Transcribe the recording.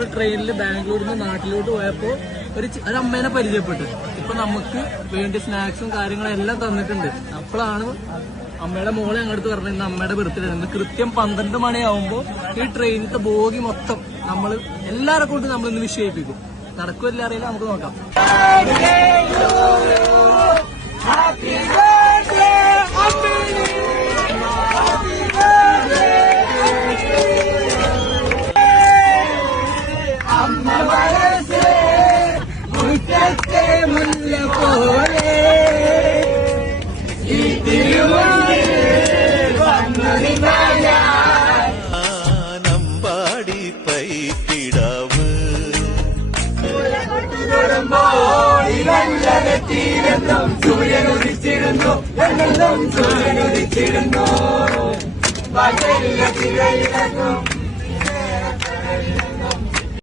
നമ്മൾ ട്രെയിനിൽ ബാംഗ്ലൂരിൽ നിന്ന് നാട്ടിലോട്ട് പോയപ്പോ ഒരു അമ്മേനെ പരിചയപ്പെട്ടു. ഇപ്പൊ നമുക്ക് വേണ്ടി സ്നാക്സും കാര്യങ്ങളും എല്ലാം തന്നിട്ടുണ്ട്. അപ്പോഴാണ് അമ്മയുടെ മോളെ ഞങ്ങളടുത്ത് പറഞ്ഞത് ഇന്ന് അമ്മയുടെ ബർത്ത്ഡേ ഉണ്ട്. കൃത്യം 12 മണിയാവുമ്പോ ഈ ട്രെയിനിലത്തെ ബോഗി മൊത്തം നമ്മൾ എല്ലാരെ കൊണ്ട് നമ്മൾ ഇന്ന് വിഷ് ചെയ്യിപ്പിക്കും. നടക്കുമല്ല അറിയില്ല, നമുക്ക് നോക്കാം. മുല്ല പോലെ ഈ തിരുവമ്പാടി പൈക്കിടാവ് തീരെന്നും സൂര്യനുദിച്ചിരുന്നു, എന്നെന്നും സൂര്യനുദിച്ചിരുന്നു.